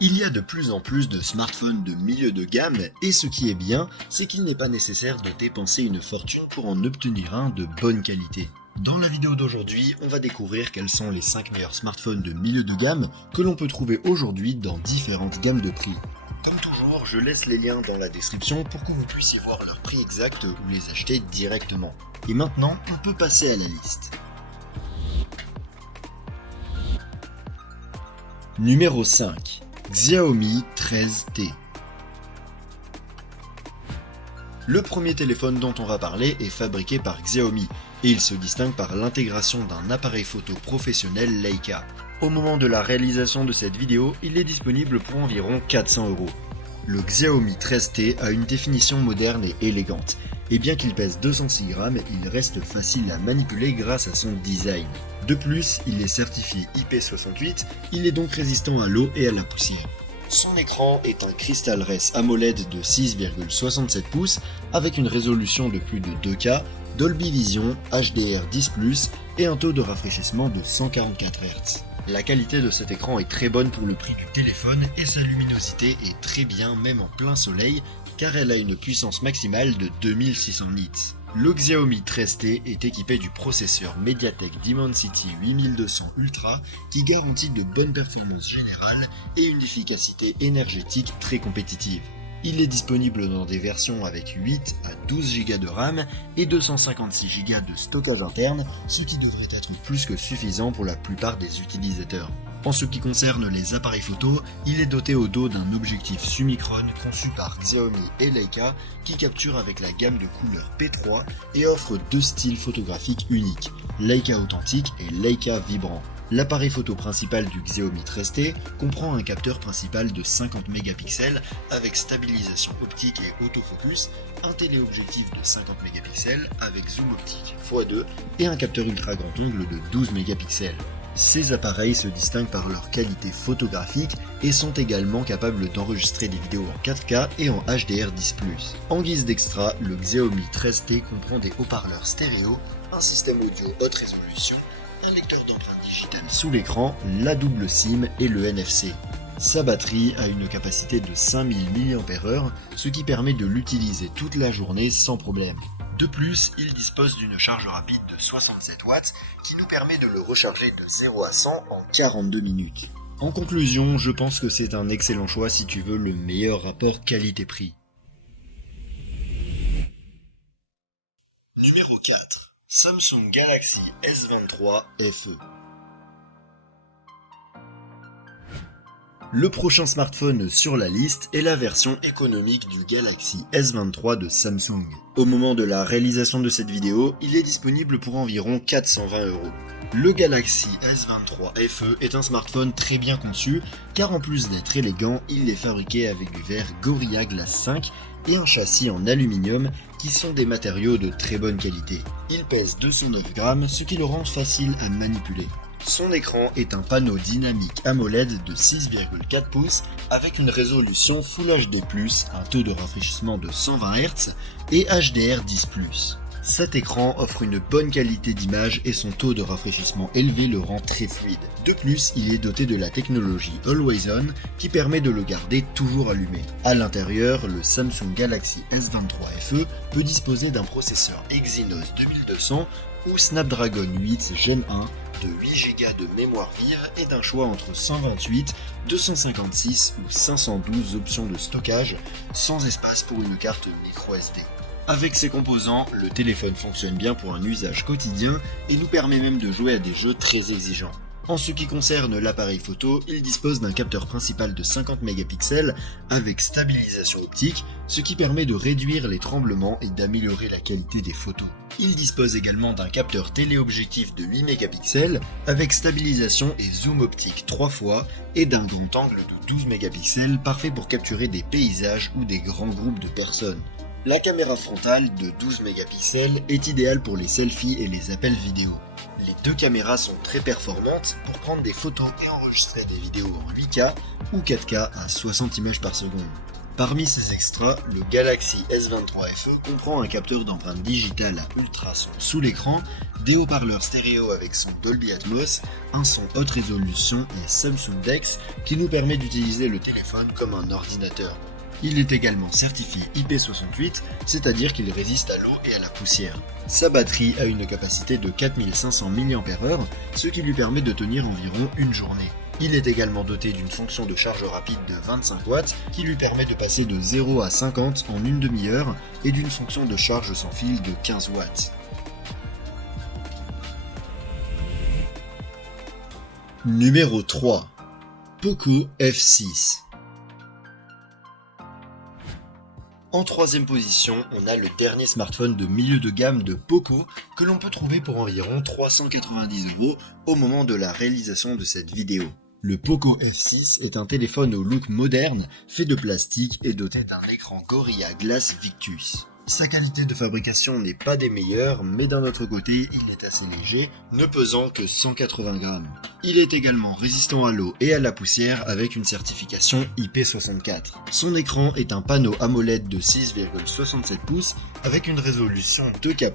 Il y a de plus en plus de smartphones de milieu de gamme et ce qui est bien, c'est qu'il n'est pas nécessaire de dépenser une fortune pour en obtenir un de bonne qualité. Dans la vidéo d'aujourd'hui, on va découvrir quels sont les 5 meilleurs smartphones de milieu de gamme que l'on peut trouver aujourd'hui dans différentes gammes de prix. Comme toujours, je laisse les liens dans la description pour que vous puissiez voir leur prix exact ou les acheter directement. Et maintenant, on peut passer à la liste. Numéro 5. Xiaomi 13T. Le premier téléphone dont on va parler est fabriqué par Xiaomi et il se distingue par l'intégration d'un appareil photo professionnel Leica. Au moment de la réalisation de cette vidéo, il est disponible pour environ 400 €. Le Xiaomi 13T a une définition moderne et élégante, et bien qu'il pèse 206 grammes, il reste facile à manipuler grâce à son design. De plus, il est certifié IP68, il est donc résistant à l'eau et à la poussière. Son écran est un Crystal Res AMOLED de 6,67 pouces avec une résolution de plus de 2K, Dolby Vision, HDR10+, et un taux de rafraîchissement de 144 Hz. La qualité de cet écran est très bonne pour le prix du téléphone et sa luminosité est très bien même en plein soleil car elle a une puissance maximale de 2600 nits. Le Xiaomi 13T est équipé du processeur MediaTek Dimensity 8200 Ultra qui garantit de bonnes performances générales et une efficacité énergétique très compétitive. Il est disponible dans des versions avec 8 à 12 Go de RAM et 256 Go de stockage interne, ce qui devrait être plus que suffisant pour la plupart des utilisateurs. En ce qui concerne les appareils photo, il est doté au dos d'un objectif Summicron conçu par Xiaomi et Leica qui capture avec la gamme de couleurs P3 et offre deux styles photographiques uniques, Leica authentique et Leica vibrant. L'appareil photo principal du Xiaomi 13T comprend un capteur principal de 50 mégapixels avec stabilisation optique et autofocus, un téléobjectif de 50 mégapixels avec zoom optique x2 et un capteur ultra grand angle de 12 mégapixels. Ces appareils se distinguent par leur qualité photographique et sont également capables d'enregistrer des vidéos en 4K et en HDR10+. En guise d'extra, le Xiaomi 13T comprend des haut-parleurs stéréo, un système audio haute résolution, un lecteur d'empreintes digitales sous l'écran, la double SIM et le NFC. Sa batterie a une capacité de 5000 mAh, ce qui permet de l'utiliser toute la journée sans problème. De plus, il dispose d'une charge rapide de 67 watts qui nous permet de le recharger de 0 à 100 en 42 minutes. En conclusion, je pense que c'est un excellent choix si tu veux le meilleur rapport qualité-prix. Numéro 4. Samsung Galaxy S23 FE. Le prochain smartphone sur la liste est la version économique du Galaxy S23 de Samsung. Au moment de la réalisation de cette vidéo, il est disponible pour environ 420 €. Le Galaxy S23 FE est un smartphone très bien conçu, car en plus d'être élégant, il est fabriqué avec du verre Gorilla Glass 5 et un châssis en aluminium qui sont des matériaux de très bonne qualité. Il pèse 209 grammes, ce qui le rend facile à manipuler. Son écran est un panneau dynamique AMOLED de 6,4 pouces avec une résolution Full HD+, un taux de rafraîchissement de 120 Hz et HDR10+. Cet écran offre une bonne qualité d'image et son taux de rafraîchissement élevé le rend très fluide. De plus, il est doté de la technologie Always On qui permet de le garder toujours allumé. À l'intérieur, le Samsung Galaxy S23 FE peut disposer d'un processeur Exynos 2200 ou Snapdragon 8 Gen 1 de 8 Go de mémoire vive et d'un choix entre 128, 256 ou 512 options de stockage sans espace pour une carte microSD. Avec ces composants, le téléphone fonctionne bien pour un usage quotidien et nous permet même de jouer à des jeux très exigeants. En ce qui concerne l'appareil photo, il dispose d'un capteur principal de 50 mégapixels avec stabilisation optique, ce qui permet de réduire les tremblements et d'améliorer la qualité des photos. Il dispose également d'un capteur téléobjectif de 8 mégapixels avec stabilisation et zoom optique 3 fois et d'un grand angle de 12 mégapixels parfait pour capturer des paysages ou des grands groupes de personnes. La caméra frontale de 12 mégapixels est idéale pour les selfies et les appels vidéo. Les deux caméras sont très performantes pour prendre des photos et enregistrer des vidéos en 8K ou 4K à 60 images par seconde. Parmi ces extras, le Galaxy S23 FE comprend un capteur d'empreinte digitale à ultrasons sous l'écran, des haut-parleurs stéréo avec son Dolby Atmos, un son haute résolution et Samsung DeX qui nous permet d'utiliser le téléphone comme un ordinateur. Il est également certifié IP68, c'est-à-dire qu'il résiste à l'eau et à la poussière. Sa batterie a une capacité de 4500 mAh, ce qui lui permet de tenir environ une journée. Il est également doté d'une fonction de charge rapide de 25 watts qui lui permet de passer de 0 à 50 en une demi-heure et d'une fonction de charge sans fil de 15 watts. Numéro 3. Poco F6. En troisième position, on a le dernier smartphone de milieu de gamme de Poco que l'on peut trouver pour environ 390 € au moment de la réalisation de cette vidéo. Le Poco F6 est un téléphone au look moderne, fait de plastique et doté d'un écran Gorilla Glass Victus. Sa qualité de fabrication n'est pas des meilleures, mais d'un autre côté, il est assez léger, ne pesant que 180 grammes. Il est également résistant à l'eau et à la poussière avec une certification IP64. Son écran est un panneau AMOLED de 6,67 pouces avec une résolution 2K+,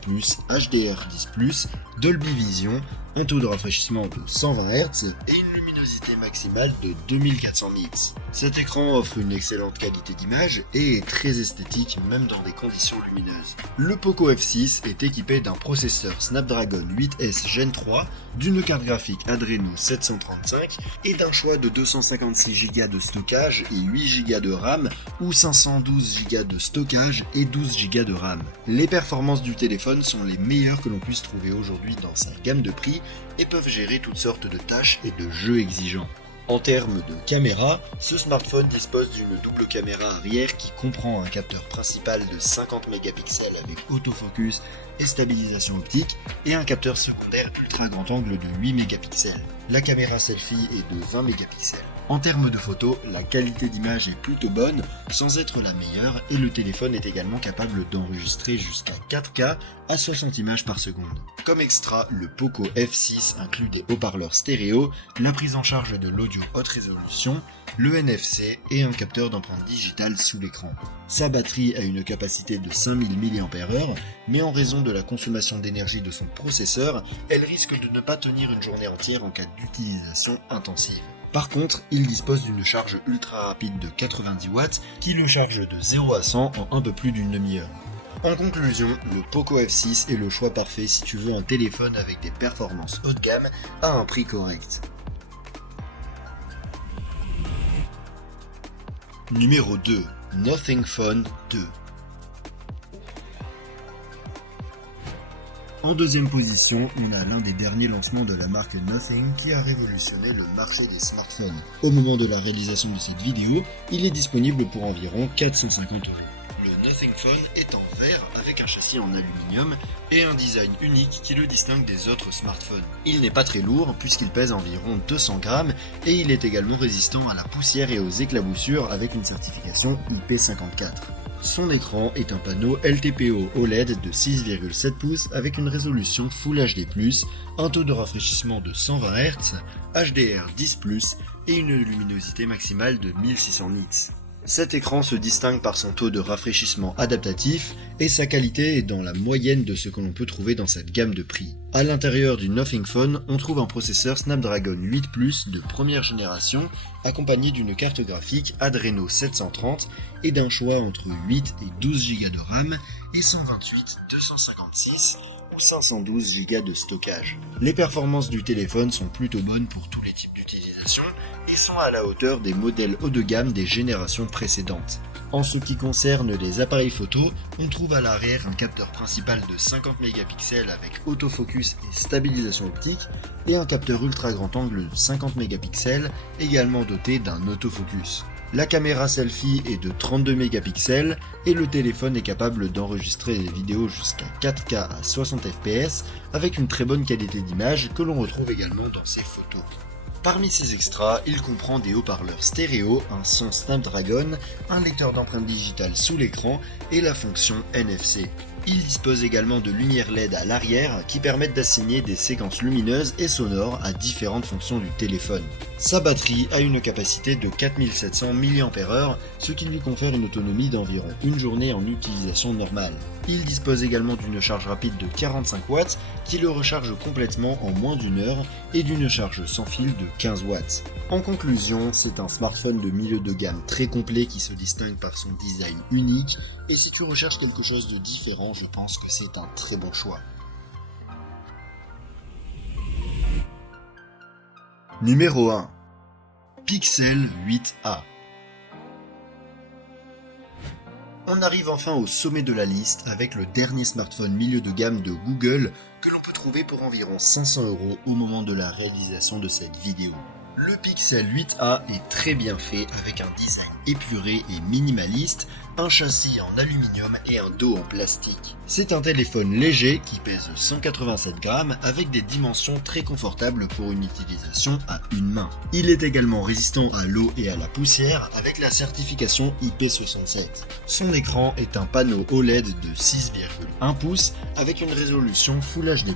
HDR10+, Dolby Vision, un taux de rafraîchissement de 120 Hz et une luminosité maximale de 2400 nits. Cet écran offre une excellente qualité d'image et est très esthétique même dans des conditions lumineuses. Le Poco F6 est équipé d'un processeur Snapdragon 8S Gen 3, d'une carte graphique Adreno 735 et d'un choix de 256 Go de stockage et 8 Go de RAM ou 512 Go de stockage et 12 Go de RAM. Les performances du téléphone sont les meilleures que l'on puisse trouver aujourd'hui dans sa gamme de prix et peuvent gérer toutes sortes de tâches et de jeux exigeants. En termes de caméra, ce smartphone dispose d'une double caméra arrière qui comprend un capteur principal de 50 mégapixels avec autofocus et stabilisation optique et un capteur secondaire ultra grand angle de 8 mégapixels. La caméra selfie est de 20 mégapixels. En termes de photos, la qualité d'image est plutôt bonne, sans être la meilleure, et le téléphone est également capable d'enregistrer jusqu'à 4K à 60 images par seconde. Comme extra, le Poco F6 inclut des haut-parleurs stéréo, la prise en charge de l'audio haute résolution, le NFC et un capteur d'empreinte digitale sous l'écran. Sa batterie a une capacité de 5000 mAh, mais en raison de la consommation d'énergie de son processeur, elle risque de ne pas tenir une journée entière en cas d'utilisation intensive. Par contre, il dispose d'une charge ultra rapide de 90 watts qui le charge de 0 à 100 en un peu plus d'une demi-heure. En conclusion, le Poco F6 est le choix parfait si tu veux un téléphone avec des performances haut de gamme à un prix correct. Numéro 2. Nothing Phone 2. En deuxième position, on a l'un des derniers lancements de la marque Nothing qui a révolutionné le marché des smartphones. Au moment de la réalisation de cette vidéo, il est disponible pour environ 450 €. Le Nothing Phone est en verre avec un châssis en aluminium et un design unique qui le distingue des autres smartphones. Il n'est pas très lourd puisqu'il pèse environ 200 grammes et il est également résistant à la poussière et aux éclaboussures avec une certification IP54. Son écran est un panneau LTPO OLED de 6,7 pouces avec une résolution Full HD+, un taux de rafraîchissement de 120 Hz, HDR10+, et une luminosité maximale de 1600 nits. Cet écran se distingue par son taux de rafraîchissement adaptatif et sa qualité est dans la moyenne de ce que l'on peut trouver dans cette gamme de prix. À l'intérieur du Nothing Phone, on trouve un processeur Snapdragon 8 Plus de première génération accompagné d'une carte graphique Adreno 730 et d'un choix entre 8 et 12 Go de RAM et 128, 256 ou 512 Go de stockage. Les performances du téléphone sont plutôt bonnes pour tous les types d'utilisation et sont à la hauteur des modèles haut de gamme des générations précédentes. En ce qui concerne les appareils photo, on trouve à l'arrière un capteur principal de 50 mégapixels avec autofocus et stabilisation optique et un capteur ultra grand angle de 50 mégapixels également doté d'un autofocus. La caméra selfie est de 32 mégapixels et le téléphone est capable d'enregistrer des vidéos jusqu'à 4K à 60 fps avec une très bonne qualité d'image que l'on retrouve également dans ses photos. Parmi ces extras, il comprend des haut-parleurs stéréo, un son Snapdragon, un lecteur d'empreintes digitales sous l'écran et la fonction NFC. Il dispose également de lumières LED à l'arrière qui permettent d'assigner des séquences lumineuses et sonores à différentes fonctions du téléphone. Sa batterie a une capacité de 4700 mAh, ce qui lui confère une autonomie d'environ une journée en utilisation normale. Il dispose également d'une charge rapide de 45 watts qui le recharge complètement en moins d'une heure et d'une charge sans fil de 15 watts. En conclusion, c'est un smartphone de milieu de gamme très complet qui se distingue par son design unique, et si tu recherches quelque chose de différent, je pense que c'est un très bon choix. Numéro 1. Pixel 8a. On arrive enfin au sommet de la liste avec le dernier smartphone milieu de gamme de Google que l'on peut trouver pour environ 500 € au moment de la réalisation de cette vidéo. Le Pixel 8a est très bien fait avec un design épuré et minimaliste, un châssis en aluminium et un dos en plastique. C'est un téléphone léger qui pèse 187 grammes avec des dimensions très confortables pour une utilisation à une main. Il est également résistant à l'eau et à la poussière avec la certification IP67. Son écran est un panneau OLED de 6,1 pouces avec une résolution Full HD+,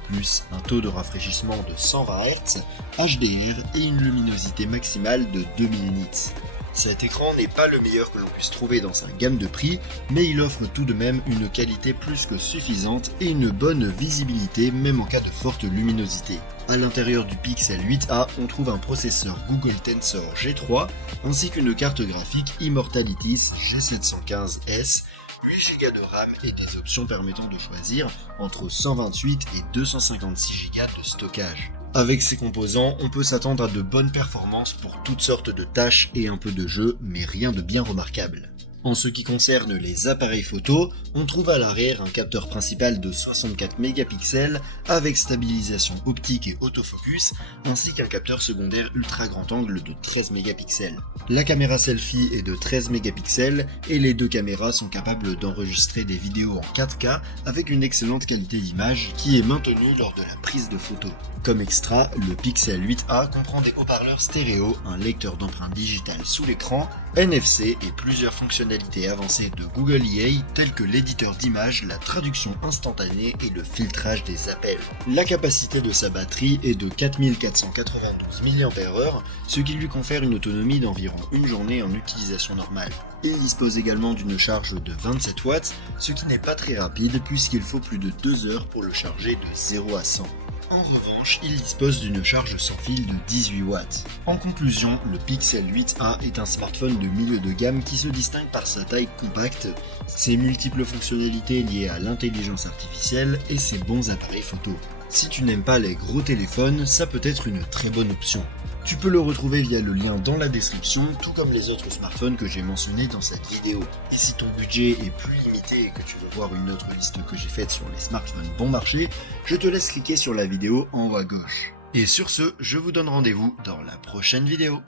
un taux de rafraîchissement de 120 Hz, HDR et une luminosité maximale de 2000 nits. Cet écran n'est pas le meilleur que l'on puisse trouver dans sa gamme de prix, mais il offre tout de même une qualité plus que suffisante et une bonne visibilité même en cas de forte luminosité. À l'intérieur du Pixel 8a, on trouve un processeur Google Tensor G3 ainsi qu'une carte graphique Immortalities G715S, 8 Go de RAM et des options permettant de choisir entre 128 et 256 Go de stockage. Avec ces composants, on peut s'attendre à de bonnes performances pour toutes sortes de tâches et un peu de jeu, mais rien de bien remarquable. En ce qui concerne les appareils photo, on trouve à l'arrière un capteur principal de 64 mégapixels avec stabilisation optique et autofocus, ainsi qu'un capteur secondaire ultra grand angle de 13 mégapixels. La caméra selfie est de 13 mégapixels et les deux caméras sont capables d'enregistrer des vidéos en 4K avec une excellente qualité d'image qui est maintenue lors de la prise de photos. Comme extra, le Pixel 8a comprend des haut-parleurs stéréo, un lecteur d'empreintes digitales sous l'écran, NFC et plusieurs fonctionnalités avancées de Google EA telles que l'éditeur d'images, la traduction instantanée et le filtrage des appels. La capacité de sa batterie est de 4492 mAh, ce qui lui confère une autonomie d'environ une journée en utilisation normale. Il dispose également d'une charge de 27 watts, ce qui n'est pas très rapide puisqu'il faut plus de 2 heures pour le charger de 0 à 100. En revanche, il dispose d'une charge sans fil de 18 watts. En conclusion, le Pixel 8a est un smartphone de milieu de gamme qui se distingue par sa taille compacte, ses multiples fonctionnalités liées à l'intelligence artificielle et ses bons appareils photo. Si tu n'aimes pas les gros téléphones, ça peut être une très bonne option. Tu peux le retrouver via le lien dans la description, tout comme les autres smartphones que j'ai mentionnés dans cette vidéo. Et si ton budget est plus limité et que tu veux voir une autre liste que j'ai faite sur les smartphones bon marché, je te laisse cliquer sur la vidéo en haut à gauche. Et sur ce, je vous donne rendez-vous dans la prochaine vidéo.